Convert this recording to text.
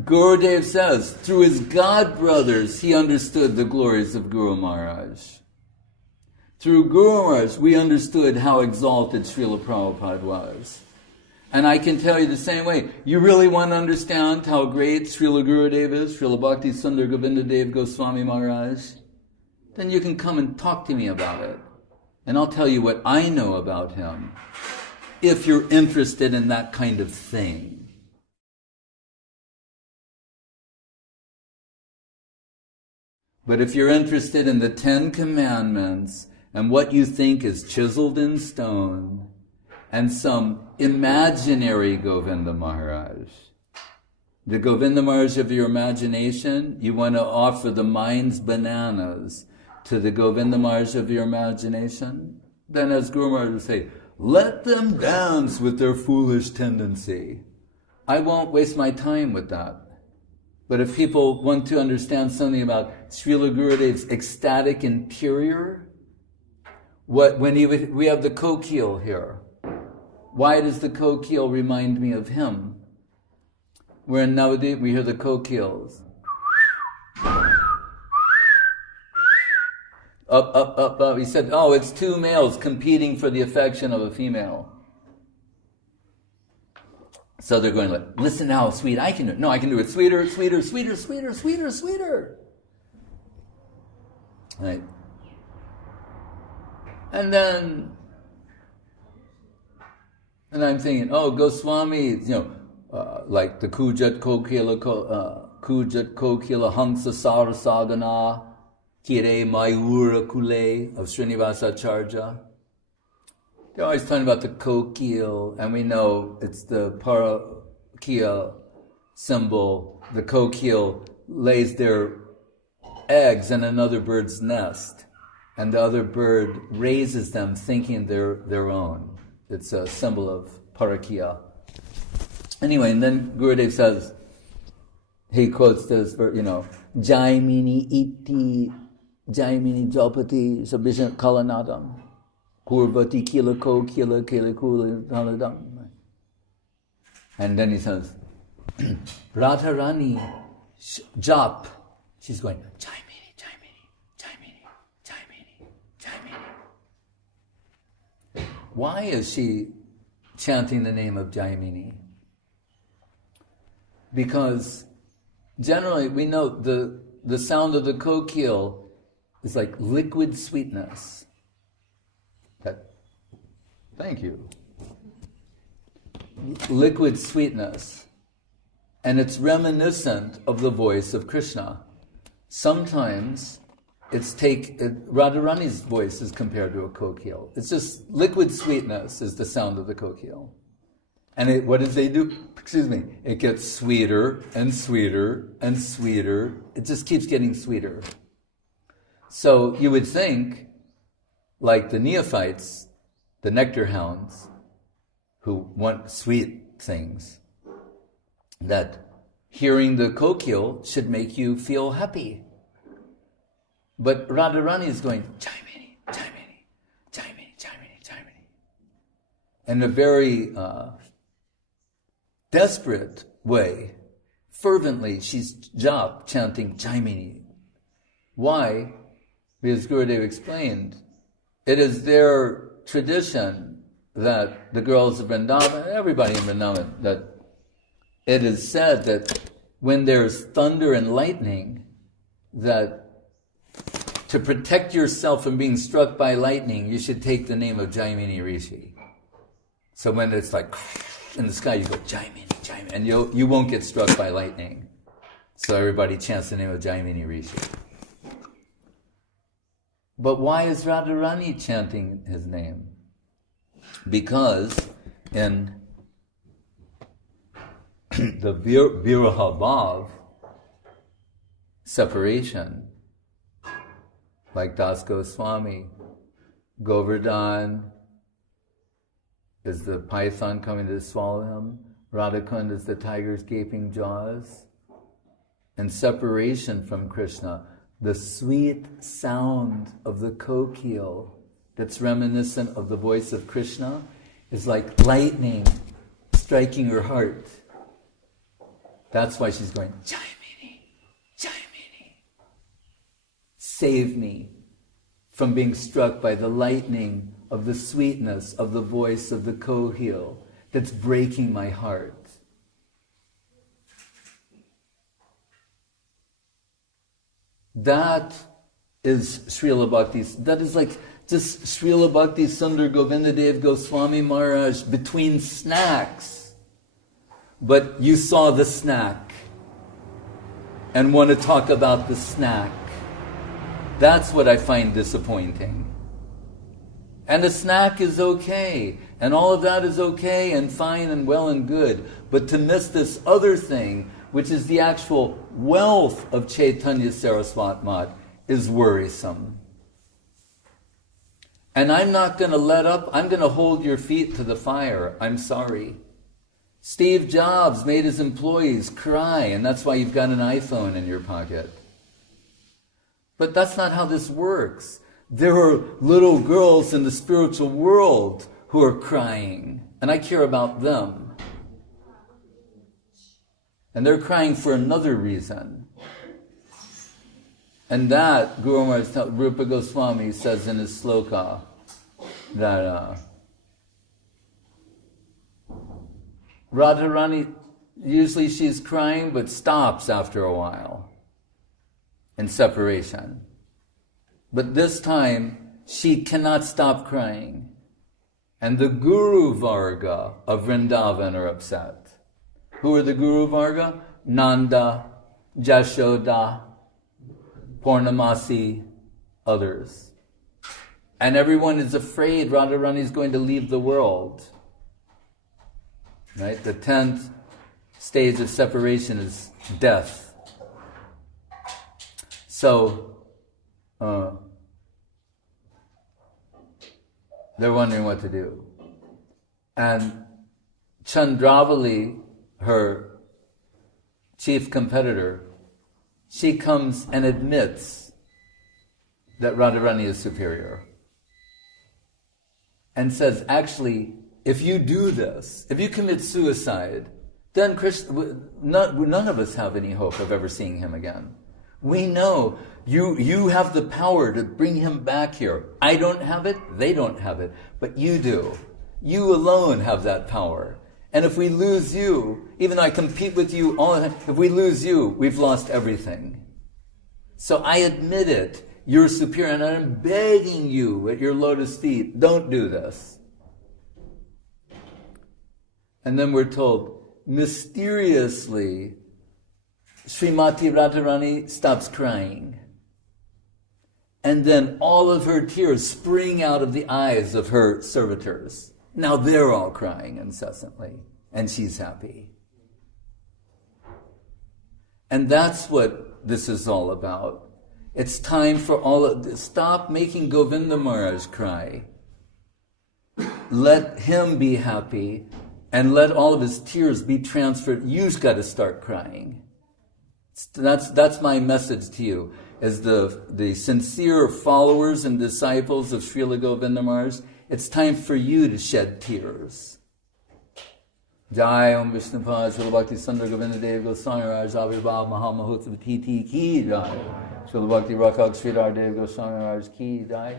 Gurudev says, through his god brothers, he understood the glories of Guru Maharaj. Through Guru Maharaj, we understood how exalted Srila Prabhupada was. And I can tell you the same way. You really want to understand how great Srila Gurudev is, Srila Bhakti Sudhir Govinda Dev Goswami Maharaj? Then you can come and talk to me about it. And I'll tell you what I know about him, if you're interested in that kind of thing. But if you're interested in the 10 Commandments and what you think is chiseled in stone, and some imaginary Govinda Maharaj, the Govinda Maharaj of your imagination, you want to offer the mind's bananas to the Govinda Maharaj of your imagination, then as Guru Maharaj would say, let them dance with their foolish tendency. I won't waste my time with that. But if people want to understand something about Srila Gurudev's ecstatic interior, we have the kokil here. Why does the kokil remind me of him? We're in Navadip, we hear the kokils. Up, up, up, up. He said, oh, it's two males competing for the affection of a female. So they're going like, listen how sweet I can do it. No, I can do it sweeter, sweeter, sweeter, sweeter, sweeter, sweeter. Right? And I'm thinking, oh, Goswami, like the Kujat Kokila Hamsa Sarasadana, Kire Mayura Kule of Srinivasacharya. They're always talking about the kokil, and we know it's the parakia symbol. The kokil lays their eggs in another bird's nest, and the other bird raises them thinking they're their own. It's a symbol of parakia. Anyway, and then Gurudev says, he quotes this, Jaimini iti, Jaimini jopati, sabhishan kalanadam. Kurvati kila ko kila kila kula haladam. And then he says, Radharani jap. She's going, Jaimini, Jaimini, Jaimini, Jaimini, Jaimini. Why is she chanting the name of Jaimini? Because generally we know the sound of the kokil is like liquid sweetness. Thank you. Liquid sweetness. And it's reminiscent of the voice of Krishna. Sometimes Radharani's voice is compared to a kokil. It's just liquid sweetness is the sound of the kokil. And what does they do? It gets sweeter and sweeter and sweeter. It just keeps getting sweeter. So you would think, like the neophytes, the nectar hounds, who want sweet things, that hearing the kokil should make you feel happy. But Radharani is going, Jaimini, Jaimini, Jaimini, Jaimini, Jaimini. In a very desperate way, fervently, she's chanting Jaimini. Why? Because Gurudev explained, it is their tradition that the girls of Vrindavan, everybody in Vrindavan, that it is said that when there's thunder and lightning, that to protect yourself from being struck by lightning, you should take the name of Jaimini Rishi. So when it's like in the sky, you go Jaimini, Jaimini, and you won't get struck by lightning. So everybody chants the name of Jaimini Rishi. But why is Radharani chanting his name? Because in the Viraha Bhav, separation, like Das Goswami, Govardhan is the python coming to swallow him, Radhakund is the tiger's gaping jaws, and separation from Krishna, the sweet sound of the kokil that's reminiscent of the voice of Krishna is like lightning striking your heart. That's why she's going, Jaimini, Jaimini. Save me from being struck by the lightning of the sweetness of the voice of the Kohil that's breaking my heart. That is Srila Bhakti. That is like just Srila Bhakti Sudhir Govinda Dev Goswami Maharaj between snacks. But you saw the snack and want to talk about the snack. That's what I find disappointing. And a snack is okay, and all of that is okay and fine and well and good. But to miss this other thing, which is the actual wealth of Chaitanya Saraswat Mat, is worrisome. And I'm not going to let up. I'm going to hold your feet to the fire. I'm sorry. Steve Jobs made his employees cry, and that's why you've got an iPhone in your pocket. But that's not how this works. There are little girls in the spiritual world who are crying, and I care about them. And they're crying for another reason. And that, Guru Maharaj, Rupa Goswami says in his sloka, that Radharani, usually she's crying, but stops after a while in separation. But this time, she cannot stop crying. And the Guru Varga of Vrindavan are upset. Who are the Guru Varga? Nanda, Jashoda, Purnamasi, others. And everyone is afraid Radharani is going to leave the world. Right? The 10th stage of separation is death. So, they're wondering what to do. And Chandravali, her chief competitor, she comes and admits that Radharani is superior. And says, actually, if you do this, if you commit suicide, then none of us have any hope of ever seeing him again. We know you have the power to bring him back here. I don't have it, they don't have it, but you do. You alone have that power. And if we lose you, even though I compete with you all the time, if we lose you, we've lost everything. So I admit it, you're superior, and I'm begging you at your lotus feet, don't do this. And then we're told, mysteriously, Srimati Radharani stops crying. And then all of her tears spring out of the eyes of her servitors. Now they're all crying incessantly, and she's happy. And that's what this is all about. It's time for all of this. Stop making Govinda Maharaj cry. Let him be happy, and let all of his tears be transferred. You've got to start crying. That's my message to you. As the sincere followers and disciples of Srila Govinda Maharaj, it's time for you to shed tears. Jai Om Vishnupad Srila Bhakti Sudhir Govinda Dev Goswami Maharaj Avirbhav Mahamahotsav Titi Ki Jai Srila Bhakti Rakha Sridhar Dev Goswami Maharaj Ki Jai